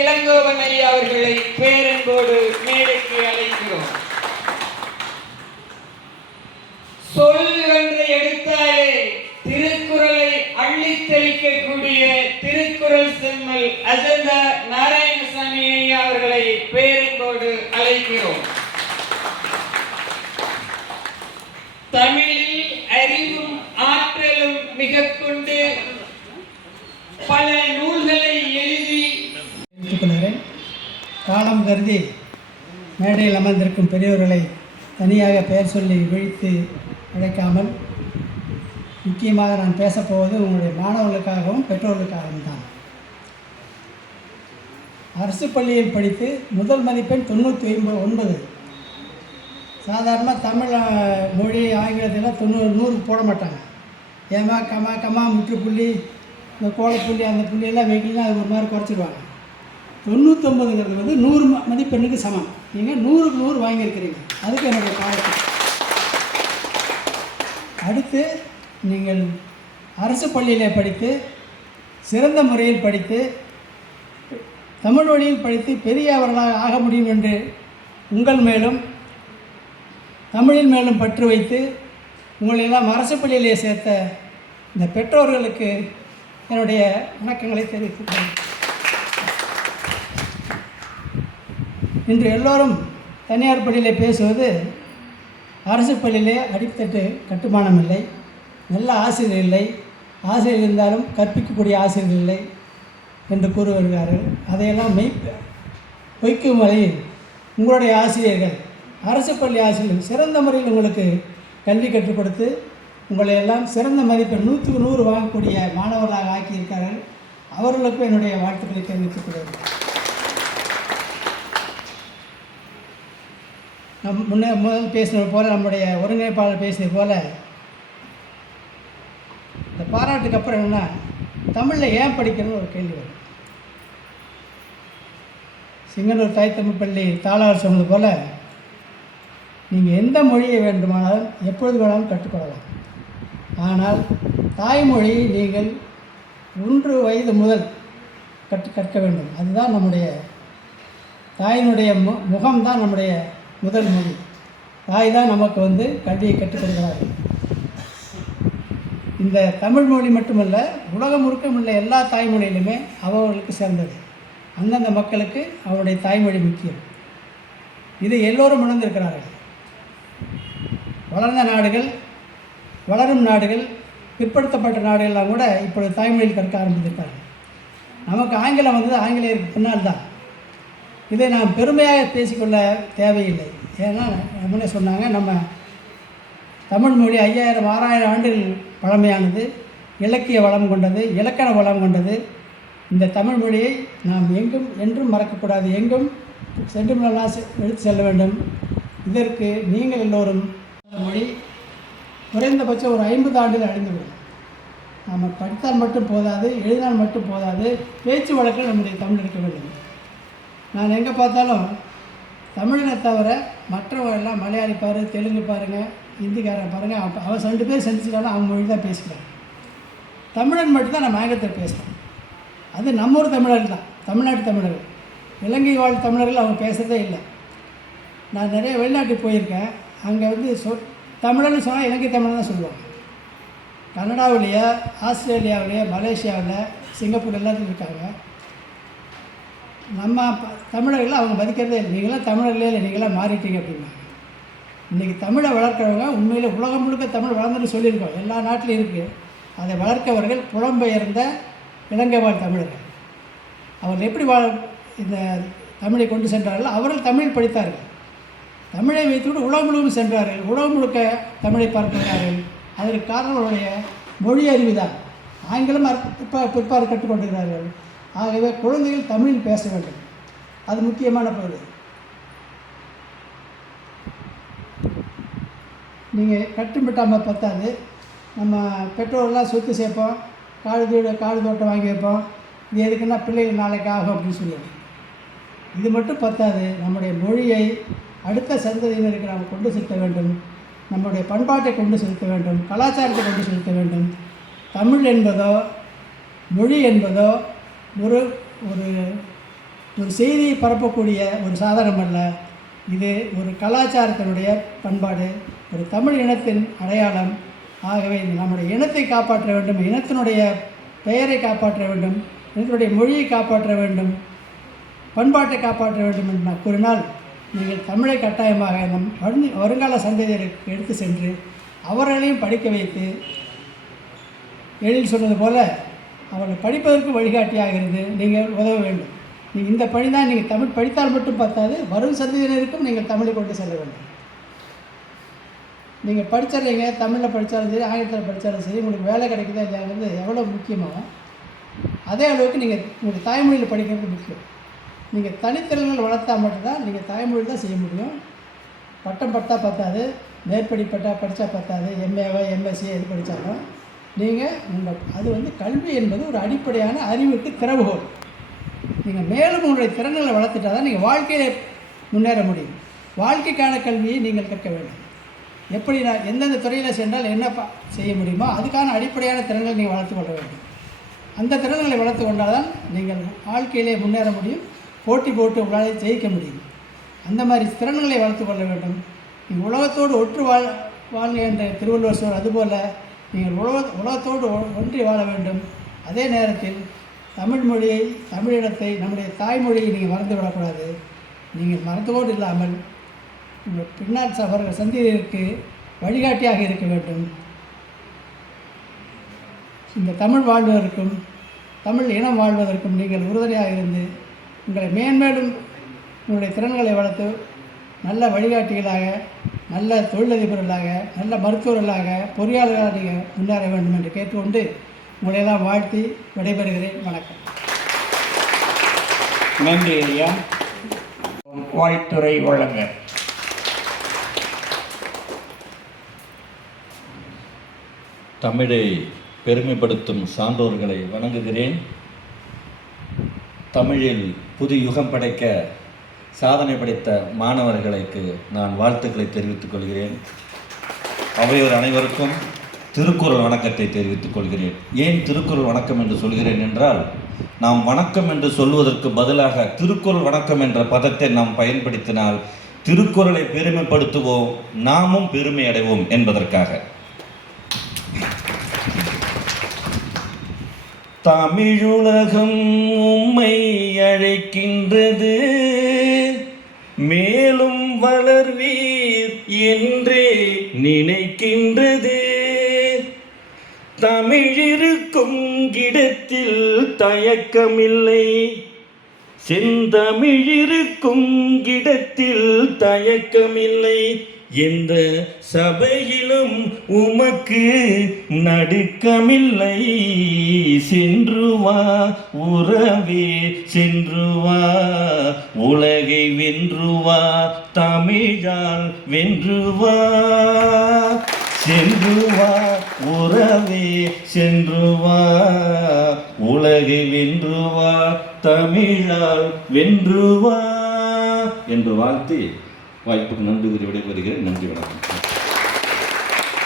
இளங்கோவன் ஐயா அவர்களை பேரன்போடு மேடைக்கு அழைக்கிறோம். சொல் ஒன்றை எடுத்தாலே திருக்குறளை அள்ளித்தளிக்கக்கூடிய திருக்குறள் செம்மல் அஜந்தா நாராயணசாமி ஐயா அவர்களை பேரன்போடு அழைக்கிறோம். தமிழில் அறிவும் ஆற்றலும் மிக கொண்டு பல நூல்களை எழுதி காலம் கருதி மேடையில் அமர்ந்திருக்கும் பெரியவர்களை தனியாக பெயர் சொல்லி விழித்து அழைக்காமல் முக்கியமாக நான் பேசப்போவது உங்களுடைய மாணவர்களுக்காகவும் பெற்றோர்களுக்காகவும் தான். அரசு பள்ளியில் படித்து முதல் மதிப்பெண் 99. சாதாரணமாக தமிழ் மொழி ஆங்கிலத்தில் 100 போட மாட்டாங்க. ஏமா கமா கமா முற்றுப்புள்ளி இந்த கோலப்புள்ளி அந்த புள்ளியெல்லாம் வைக்கலாம், அது ஒரு மாதிரி குறைச்சிடுவாங்க. 99ங்கிறது வந்து 100 மதிப்பெண்ணுக்கு சமம். நீங்கள் 100க்கு 100 வாங்கியிருக்கிறீங்க, அதுக்கு என்னுடைய பாராட்டு. அடுத்து நீங்கள் அரசு பள்ளியில் படித்து சிறந்த முறையில் படித்து தமிழ் வழியில் படித்து பெரியவர்களாக ஆக முடியும் என்று உங்கள் மேலும் தமிழின் மேலும் பற்று வைத்து உங்களையெல்லாம் அரசு பள்ளியிலே சேர்த்த இந்த பெற்றோர்களுக்கு என்னுடைய வணக்கங்களை தெரிவித்துக்கிறேன். இன்று எல்லோரும் தனியார் பள்ளியிலே பேசுவது அரசு பள்ளியிலே அடித்தட்டு கட்டுமானம் இல்லை, நல்ல ஆசிரியர் இல்லை, ஆசிரியர் இருந்தாலும் கற்பிக்கக்கூடிய ஆசிரியர் இல்லை என்று கூறி வருகிறார்கள். அதையெல்லாம் பொய்க்கும் வரையில் உங்களுடைய ஆசிரியர்கள் அரசு பள்ளி ஆசிரியர்கள் சிறந்த முறையில் உங்களுக்கு கல்வி கற்றுக் கொடுத்து உங்களை எல்லாம் சிறந்த மதிப்பெண் 100க்கு 100 வாங்கக்கூடிய மாணவர்களாக ஆக்கியிருக்கார்கள். அவர்களுக்கும் என்னுடைய வாழ்த்துக்களை தெரிவித்துக் கொள்கிறேன். முதல் பேசினது போல் நம்முடைய ஒருங்கிணைப்பாளர் பேசினது போல் இந்த பாராட்டுக்கு அப்புறம் என்னென்னா தமிழில் ஏன் படிக்கணும்னு ஒரு கேள்வி வரும். சிங்கனூர் தாய் தமிழ் பள்ளி தாளாளர் சொன்னது போல் நீங்கள் எந்த மொழியை வேண்டுமானாலும் எப்பொழுது வேணாலும் கற்றுக்கொள்ளலாம். ஆனால் தாய்மொழி நீங்கள் 1 வயது முதல் கற்க வேண்டும். அதுதான் நம்முடைய தாயினுடைய முகம்தான் நம்முடைய முதல் மொழி. தாய் தான் நமக்கு வந்து கல்வியை கற்றுக் கொடுக்கிறார்கள். இந்த தமிழ் மொழி மட்டுமல்ல, உலகம் முழுக்க உள்ள எல்லா தாய்மொழியிலுமே அவர்களுக்கு சேர்ந்தது. அந்தந்த மக்களுக்கு அவருடைய தாய்மொழி முக்கியம். இது எல்லோரும் உணர்ந்திருக்கிறார்கள். வளர்ந்த நாடுகள், வளரும் நாடுகள், பிற்படுத்தப்பட்ட நாடுகள்லாம் கூட இப்பொழுது தாய்மொழியில் கற்க ஆரம்பித்திருக்கார்கள். நமக்கு ஆங்கிலம் வந்தது ஆங்கிலேயருக்கு பின்னால் தான். இதை நாம் பெருமையாக பேசிக்கொள்ள தேவையில்லை. ஏன்னா நம்மளே சொன்னாங்க, நம்ம தமிழ் மொழி 5000 6000 ஆண்டுகள் பழமையானது, இலக்கிய வளம் கொண்டது, இலக்கண வளம் கொண்டது. இந்த தமிழ் மொழியை நாம் எங்கும் என்றும் மறக்கக்கூடாது. எங்கும் சென்றுமெல்லாம் எடுத்து செல்ல வேண்டும். இதற்கு நீங்கள் எல்லோரும் மொழி குறைந்தபட்சம் ஒரு 50 ஆண்டுகள் அழிந்துவிடும். நாம் படித்தால் மட்டும் போதாது, எழுதினால் மட்டும் போதாது, பேச்சு வழக்கில் நம்முடைய தமிழ் இருக்க வேண்டும். நான் எங்கே பார்த்தாலும் தமிழனை தவிர மற்றவெல்லாம் மலையாளி பாரு, தெலுங்கு பாருங்கள், ஹிந்திக்காரன் பாருங்கள், அவன் 2 பேர் சந்திச்சுட்டாலும் அவங்க மொழி தான் பேசிக்கிறான். தமிழன் மட்டும்தான் நம்ம ஆங்கிலத்தில் பேசுகிறோம். அது நம்ம ஊர் தமிழர்கள் தான், தமிழ்நாட்டு தமிழர்கள். இலங்கை வாழ் தமிழர்கள் அவங்க பேசுகிறதே இல்லை. நான் நிறைய வெளிநாட்டுக்கு போயிருக்கேன். அங்கே வந்து தமிழன்னு சொன்னால் இலங்கை தமிழ் தான் சொல்லுவாங்க. கனடாவிலேயே, ஆஸ்திரேலியாவிலேயே, மலேசியாவில், சிங்கப்பூர் எல்லாத்துக்கும் இருக்காங்க. நம்ம தமிழர்கள் அவங்க மதிக்கிறதே இல்லை. நீங்களாம் தமிழர்களே இல்லை, நீங்களாம் மாறிட்டீங்க அப்படின்னாங்க. இன்றைக்கி தமிழை வளர்க்குறவங்க உண்மையில் உலகம் முழுக்க தமிழ் வளர்ந்துன்னு சொல்லியிருக்கோம். எல்லா நாட்டிலையும் இருக்குது. அதை வளர்க்கவர்கள் புலம்பெயர்ந்த இலங்கை வாழ் தமிழர்கள். அவர்கள் எப்படி இந்த தமிழை கொண்டு சென்றார்கள்? அவர்கள் தமிழ் படித்தார்கள். தமிழை வைத்துவிட்டு உலகம் முழுவதும் சென்றார்கள். உலகம் முழுக்க தமிழை பார்க்கிறார்கள். அதற்கு காரணம் அவருடைய மொழி அறிவு தான். ஆங்கிலம் பிற்பாடு கற்றுக்கொண்டிருக்கிறார்கள். ஆகவே குழந்தைகள் தமிழில் பேச வேண்டும். அது முக்கியமான பகுதி. நீங்கள் கட்டுமிட்டாமல் பத்தாது. நம்ம பெற்றோர்கள்லாம் சொத்து சேர்ப்போம், காடு தோட்டம் வாங்கி வைப்போம். இது எதுக்குன்னா பிள்ளைகள் நாளைக்கு ஆகும் அப்படின்னு சொல்லுவோம். இது மட்டும் பத்தாது. நம்முடைய மொழியை அடுத்த சந்ததியினருக்கு நாம் கொண்டு செலுத்த வேண்டும். நம்முடைய பண்பாட்டை கொண்டு செலுத்த வேண்டும், கலாச்சாரத்தை கொண்டு செலுத்த வேண்டும். தமிழ் என்பதோ மொழி என்பதோ ஒரு ஒரு ஒரு செய்தியை பரப்பக்கூடிய ஒரு சாதனம் அல்ல. இது ஒரு கலாச்சாரத்தினுடைய பண்பாடு, ஒரு தமிழ் இனத்தின் அடையாளம். ஆகவே நம்முடைய இனத்தை காப்பாற்ற வேண்டும், இனத்தினுடைய பெயரை காப்பாற்ற வேண்டும், இனத்தினுடைய மொழியை காப்பாற்ற வேண்டும், பண்பாட்டை காப்பாற்ற வேண்டும் என்று நான் கூறினால், நீங்கள் தமிழை கட்டாயமாக நம் வருங்கால சந்ததியருக்கு எடுத்து சென்று அவர்களையும் படிக்க வைத்து, எழில் சொன்னது போல் அவர்கள் படிப்பதற்கு வழிகாட்டியாக இருந்து நீங்கள் உதவ வேண்டும். நீங்கள் இந்த பணி தான், நீங்கள் தமிழ் படித்தால் மட்டும் பார்த்தாது, வரும் சந்ததியினருக்கும் நீங்கள் தமிழை கொண்டு செல்ல வேண்டும். நீங்கள் படிச்சிடுறீங்க, தமிழில் படித்தாலும் சரி, ஆங்கிலத்தில் படித்தாலும் சரி, உங்களுக்கு வேலை கிடைக்குதா இல்லையாங்கிறது எவ்வளோ முக்கியமோ அதே அளவுக்கு நீங்கள் உங்கள் தாய்மொழியில் படிக்கிறது முக்கியம். நீங்கள் தனித்திறன்கள் வளர்த்தா மட்டும்தான் நீங்கள் தாய்மொழி தான் செய்ய முடியும். பட்டம் பட்டா பத்தாது, மேற்படி பட்டா படித்தா பத்தாது, எம்ஏவோ எம்எஸ்சி எது படித்தாலும் நீங்கள் அது கல்வி என்பது ஒரு அடிப்படையான அறிவுக்கு திறவுகோல். நீங்கள் மேலும் உங்களுடைய திறன்களை வளர்த்துட்டா தான் நீங்கள் வாழ்க்கையிலே முன்னேற முடியும். வாழ்க்கைக்கான கல்வியை நீங்கள் கற்க வேண்டும். எப்படி நான் எந்தெந்த துறையில் சென்றால் என்ன செய்ய முடியுமோ அதுக்கான அடிப்படையான திறன்களை நீங்கள் வளர்த்து கொள்ள வேண்டும். அந்த திறன்களை வளர்த்து கொண்டால் தான் நீங்கள் வாழ்க்கையிலே முன்னேற முடியும், போட்டி போட்டு உங்களால் ஜெயிக்க முடியும். அந்த மாதிரி திறன்களை வளர்த்து கொள்ள வேண்டும். நீங்கள் உலகத்தோடு ஒற்று வாழ்க என்ற திருவள்ளுவர் சொல் அதுபோல் நீங்கள் உலகத்தோடு ஒன்றி வாழ வேண்டும். அதே நேரத்தில் தமிழ் மொழியை, தமிழினத்தை, நம்முடைய தாய்மொழியை நீங்கள் மறந்து விடக்கூடாது. நீங்கள் மறந்துகோடு இல்லாமல் உங்கள் பின்னால் அவர்கள் சந்ததியருக்கு வழிகாட்டியாக இருக்க வேண்டும். இந்த தமிழ் வாழ்வதற்கும் தமிழ் இனம் வாழ்வதற்கும் நீங்கள் உறுதுணையாக இருந்து உங்களை மேன்மேலும் உங்களுடைய திறன்களை வளர்த்து நல்ல வழிகாட்டிகளாக, நல்ல தொழிலதிபர்களாக, நல்ல மருத்துவர்களாக, பொறியாளர்களாக நீங்கள் முன்னேற வேண்டும் என்று கேட்டுக்கொண்டு உங்களையெல்லாம் வாழ்த்தி விடைபெறுகிறேன். வணக்கம். நன்றி ஐயா. வாழ்த்துறை வழங்க. தமிழை பெருமைப்படுத்தும் சான்றோர்களை வணங்குகிறேன். தமிழில் புது யுகம் படைக்க சாதனை படைத்த மாணவர்களுக்கு நான் வாழ்த்துக்களை தெரிவித்துக் கொள்கிறேன். அவையோர் அனைவருக்கும் திருக்குறள் வணக்கத்தை தெரிவித்துக் கொள்கிறேன். ஏன் திருக்குறள் வணக்கம் என்று சொல்கிறேன் என்றால், நாம் வணக்கம் என்று சொல்வதற்கு பதிலாக திருக்குறள் வணக்கம் என்ற பதத்தை நாம் பயன்படுத்தினால் திருக்குறளை பெருமைப்படுத்துவோம், நாமும் பெருமை அடைவோம் என்பதற்காக. தமிழுலகம் உம்மை அழைக்கின்றது, மேலும் வளர்வீர் என்றே நினைக்கின்றது. தமிழிருக்கும் இடத்தில் தயக்கமில்லை, செந்தமிழிருக்கும் இடத்தில் தயக்கமில்லை. எந்த சபையிலும் உமக்கு நடுக்கமில்லை. சென்று வா உறவே, சென்று வா உலகை வென்று வா, தமிழால் வென்று வா. சென்று வா உறவே, சென்று வா உலகை வென்று வா, தமிழால் வென்று வா என்று வாழ்த்தி வாய்ப்புக்கு நன்றி கூறி விடைபெறுகிறேன். நன்றி, வணக்கம்.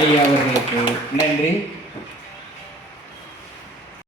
ஐயா அவர்களுக்கு நன்றி.